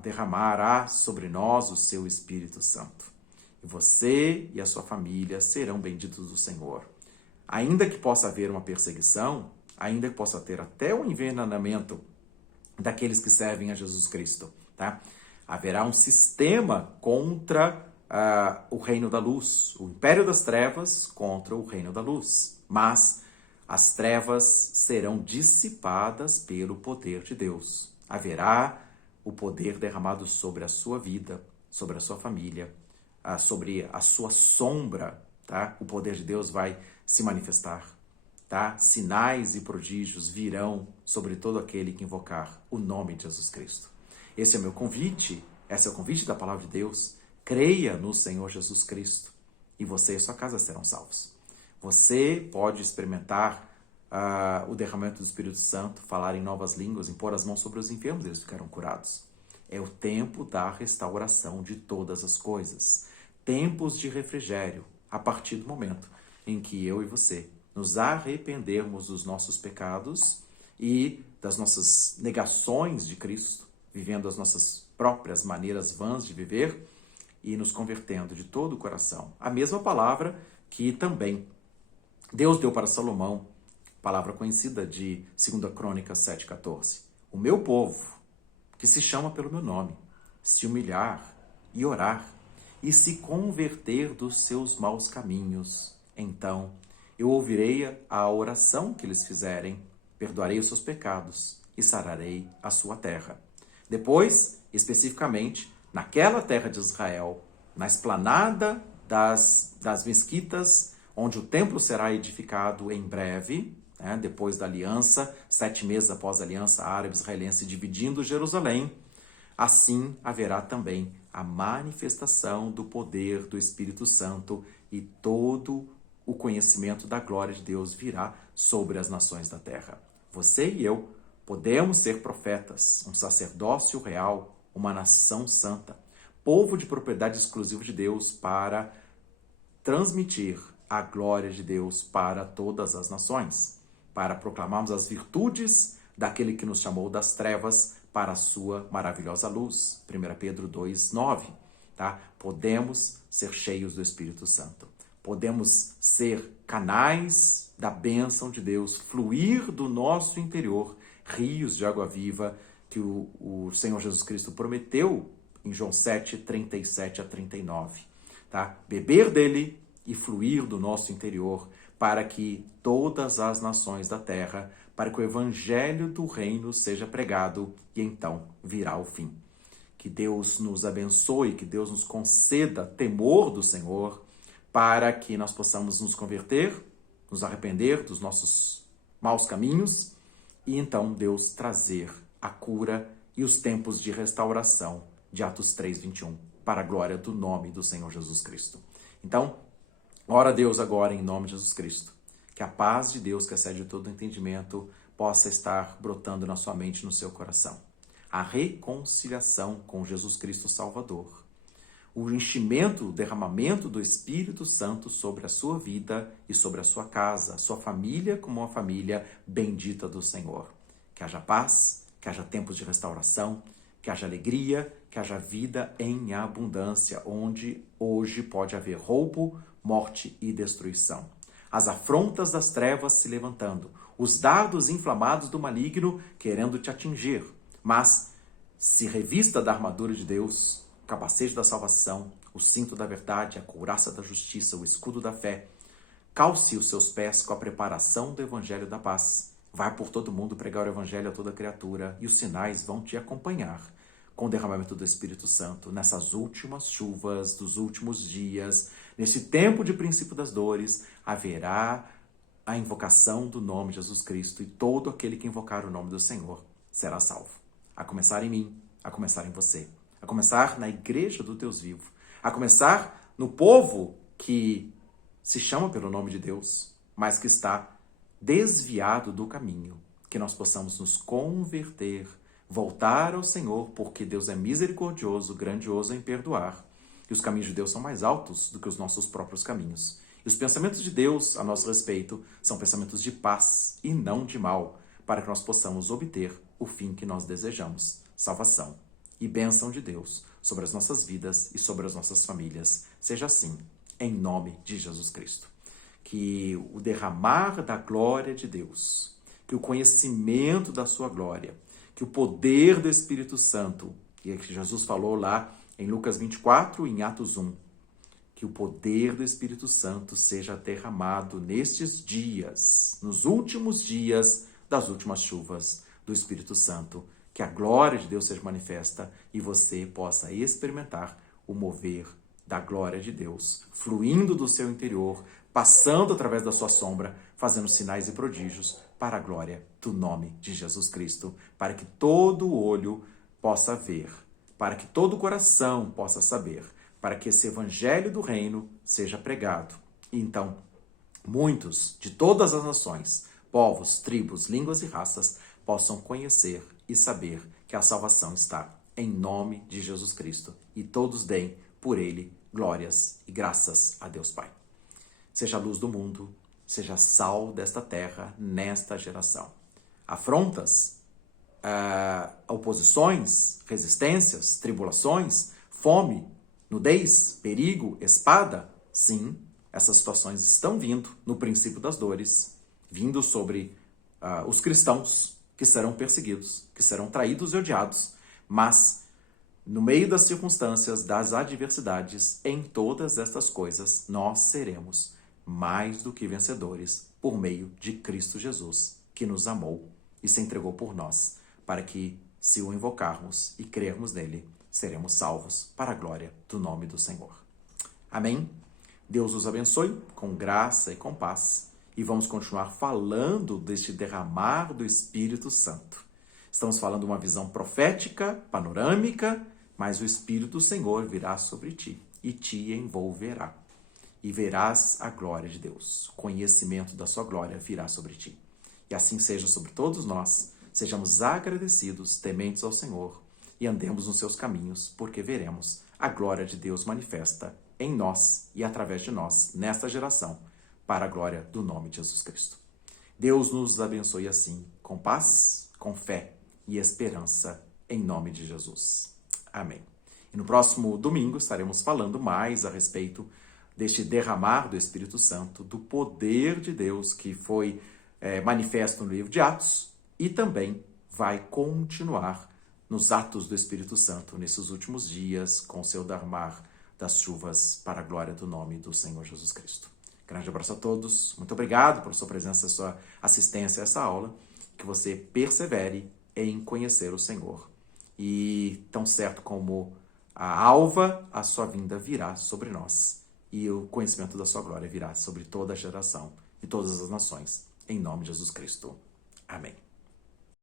derramará sobre nós o seu Espírito Santo. E você e a sua família serão benditos do Senhor. Ainda que possa haver uma perseguição, ainda que possa ter até o envenenamento daqueles que servem a Jesus Cristo, tá? Haverá um sistema contra o reino da luz, o império das trevas contra o reino da luz. Mas as trevas serão dissipadas pelo poder de Deus. Haverá o poder derramado sobre a sua vida, sobre a sua família, sobre a sua sombra, tá? O poder de Deus vai se manifestar, tá? Sinais e prodígios virão sobre todo aquele que invocar o nome de Jesus Cristo. Esse é o meu convite, esse é o convite da palavra de Deus. Creia no Senhor Jesus Cristo e você e sua casa serão salvos. Você pode experimentar o derramamento do Espírito Santo, falar em novas línguas, impor as mãos sobre os enfermos, eles ficarão curados. É o tempo da restauração de todas as coisas. Tempos de refrigério, a partir do momento em que eu e você nos arrependermos dos nossos pecados e das nossas negações de Cristo, vivendo as nossas próprias maneiras vãs de viver e nos convertendo de todo o coração. A mesma palavra que também Deus deu para Salomão, palavra conhecida de 2 Crônicas 7,14. O meu povo, que se chama pelo meu nome, se humilhar e orar e se converter dos seus maus caminhos, então eu ouvirei a oração que eles fizerem, perdoarei os seus pecados e sararei a sua terra. Depois, especificamente, naquela terra de Israel, na esplanada das mesquitas, onde o templo será edificado em breve, depois da aliança, 7 meses após a aliança árabe-israelense dividindo Jerusalém, assim haverá também a manifestação do poder do Espírito Santo e todo o conhecimento da glória de Deus virá sobre as nações da terra. Você e eu podemos ser profetas, um sacerdócio real, uma nação santa, povo de propriedade exclusiva de Deus para transmitir a glória de Deus para todas as nações, para proclamarmos as virtudes daquele que nos chamou das trevas para a sua maravilhosa luz. 1 Pedro 2,9. Tá? Podemos ser cheios do Espírito Santo. Podemos ser canais da bênção de Deus, fluir do nosso interior rios de água viva que o Senhor Jesus Cristo prometeu em João 7, 37 a 39. Tá? Beber dele e fluir do nosso interior para que todas as nações da terra, para que o evangelho do reino seja pregado e então virá o fim. Que Deus nos abençoe, que Deus nos conceda temor do Senhor, para que nós possamos nos converter, nos arrepender dos nossos maus caminhos e então Deus trazer a cura e os tempos de restauração de Atos 3:21, para a glória do nome do Senhor Jesus Cristo. Então, ora a Deus agora em nome de Jesus Cristo, que a paz de Deus, que excede todo entendimento, possa estar brotando na sua mente e no seu coração. A reconciliação com Jesus Cristo Salvador, o enchimento, o derramamento do Espírito Santo sobre a sua vida e sobre a sua casa, a sua família como uma família bendita do Senhor. Que haja paz, que haja tempos de restauração, que haja alegria, que haja vida em abundância, onde hoje pode haver roubo, morte e destruição. As afrontas das trevas se levantando, os dardos inflamados do maligno querendo te atingir, mas se revista da armadura de Deus, o capacete da salvação, o cinto da verdade, a couraça da justiça, o escudo da fé. Calce os seus pés com a preparação do evangelho da paz. Vai por todo mundo pregar o evangelho a toda criatura e os sinais vão te acompanhar com o derramamento do Espírito Santo nessas últimas chuvas dos últimos dias. Nesse tempo de princípio das dores, haverá a invocação do nome de Jesus Cristo e todo aquele que invocar o nome do Senhor será salvo. A começar em mim, a começar em você, a começar na igreja do Deus vivo, a começar no povo que se chama pelo nome de Deus, mas que está desviado do caminho, que nós possamos nos converter, voltar ao Senhor, porque Deus é misericordioso, grandioso em perdoar, e os caminhos de Deus são mais altos do que os nossos próprios caminhos. E os pensamentos de Deus a nosso respeito são pensamentos de paz e não de mal, para que nós possamos obter o fim que nós desejamos, salvação e bênção de Deus sobre as nossas vidas e sobre as nossas famílias. Seja assim, em nome de Jesus Cristo. Que o derramar da glória de Deus que o conhecimento da sua glória, que o poder do Espírito Santo, e é que Jesus falou lá em Lucas 24 e em Atos 1, que o poder do Espírito Santo seja derramado nestes dias, nos últimos dias das últimas chuvas do Espírito Santo, que a glória de Deus seja manifesta e você possa experimentar o mover da glória de Deus, fluindo do seu interior, passando através da sua sombra, fazendo sinais e prodígios para a glória do nome de Jesus Cristo, para que todo olho possa ver, para que todo coração possa saber, para que esse evangelho do reino seja pregado. E então, muitos de todas as nações, povos, tribos, línguas e raças possam conhecer e saber que a salvação está em nome de Jesus Cristo e todos deem por ele glórias e graças a Deus Pai. Seja a luz do mundo, seja sal desta terra nesta geração. Afrontas, oposições, resistências, tribulações, fome, nudez, perigo, espada, sim, essas situações estão vindo no princípio das dores, vindo sobre os cristãos que serão perseguidos, que serão traídos e odiados, mas no meio das circunstâncias, das adversidades, em todas estas coisas, nós seremos mais do que vencedores por meio de Cristo Jesus, que nos amou e se entregou por nós, para que, se o invocarmos e crermos nele, seremos salvos para a glória do nome do Senhor. Amém? Deus os abençoe com graça e com paz e vamos continuar falando deste derramar do Espírito Santo. Estamos falando de uma visão profética, panorâmica, mas o Espírito do Senhor virá sobre ti e te envolverá. E verás a glória de Deus. O conhecimento da sua glória virá sobre ti. E assim seja sobre todos nós. Sejamos agradecidos, tementes ao Senhor e andemos nos seus caminhos, porque veremos a glória de Deus manifesta em nós e através de nós, nesta geração, para a glória do nome de Jesus Cristo. Deus nos abençoe assim, com paz, com fé e esperança, em nome de Jesus. Amém. E no próximo domingo estaremos falando mais a respeito deste derramar do Espírito Santo, do poder de Deus que foi manifesto no livro de Atos e também vai continuar nos atos do Espírito Santo nesses últimos dias com o seu derramar das chuvas para a glória do nome do Senhor Jesus Cristo. Grande abraço a todos, muito obrigado por sua presença, sua assistência a essa aula, que você persevere em conhecer o Senhor. E tão certo como a alva, a sua vinda virá sobre nós. E o conhecimento da sua glória virá sobre toda a geração e todas as nações. Em nome de Jesus Cristo. Amém.